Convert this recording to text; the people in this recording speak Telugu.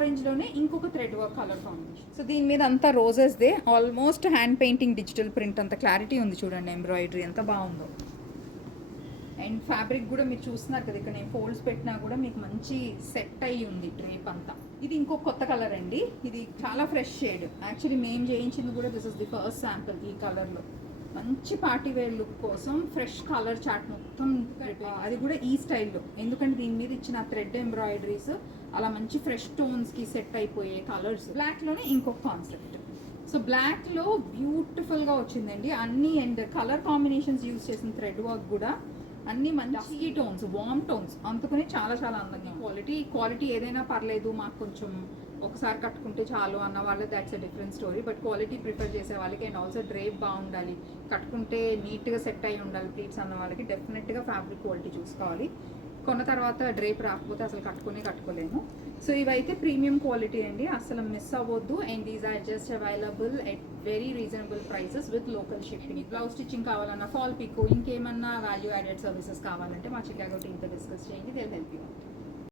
ఆరెంజ్లోనే ఇంకొక thread work colour combination. So దీని మీద అంతా రోజెస్దే, almost hand painting digital print, అంత క్లారిటీ ఉంది చూడండి. ఎంబ్రాయిడరీ ఎంత బాగుందో. అండ్ ఫ్యాబ్రిక్ కూడా మీరు చూస్తున్నారు కదా, ఇక్కడ నేను ఫోల్డ్స్ పెట్టినా కూడా మీకు మంచి సెట్ అయ్యి ఉంది డ్రేప్ అంతా. ఇది ఇంకో కొత్త కలర్ అండి, ఇది చాలా ఫ్రెష్ షేడ్. యాక్చువల్లీ మేము చేయించింది కూడా this is the first sample ఈ కలర్లో. మంచి పార్టీ వేర్ లుక్ కోసం ఫ్రెష్ కలర్ చార్ట్ మొత్తం, అది కూడా ఈ స్టైల్లో. ఎందుకంటే దీని మీద ఇచ్చిన థ్రెడ్ ఎంబ్రాయిడరీస్ అలా మంచి ఫ్రెష్ టోన్స్కి సెట్ అయిపోయే కలర్స్. బ్లాక్లోనే ఇంకొక కాన్సెప్ట్. సో బ్లాక్లో బ్యూటిఫుల్గా వచ్చిందండి అన్నీ. అండ్ కలర్ కాంబినేషన్స్ యూజ్ చేసిన థ్రెడ్ వర్క్ కూడా అన్నీ మంచి టోన్స్, వార్మ్ టోన్స్, అందుకని చాలా చాలా అందంగా. క్వాలిటీ ఏదైనా పర్లేదు, మాకు కొంచెం ఒకసారి కట్టుకుంటే చాలు అన్న వాళ్ళు that's a different story. But quality prefer చేసే వాళ్ళకి అండ్ ఆల్సో డ్రేప్ బాగుండాలి, కట్టుకుంటే నీట్గా సెట్ అయి ఉండాలి ప్లీట్స్ అన్న వాళ్ళకి డెఫినెట్గా ఫ్యాబ్రిక్ క్వాలిటీ చూసుకోవాలి. కొన్న తర్వాత డ్రేప్ రాకపోతే అసలు కట్టుకోలేము. సో ఇవైతే ప్రీమియం క్వాలిటీ అండి, అసలు మిస్ అవ్వద్దు. And these are just available at very reasonable prices with local shipping. Blouse stitching కావాలన్నా, ఫాల్ పిక్, ఇంకేమన్నా వాల్యూ యాడెడ్ సర్వీసెస్ కావాలంటే మా చికాగో టీమ్తో డిస్కస్ చేయండి, దే విల్ హెల్ప్ యూ.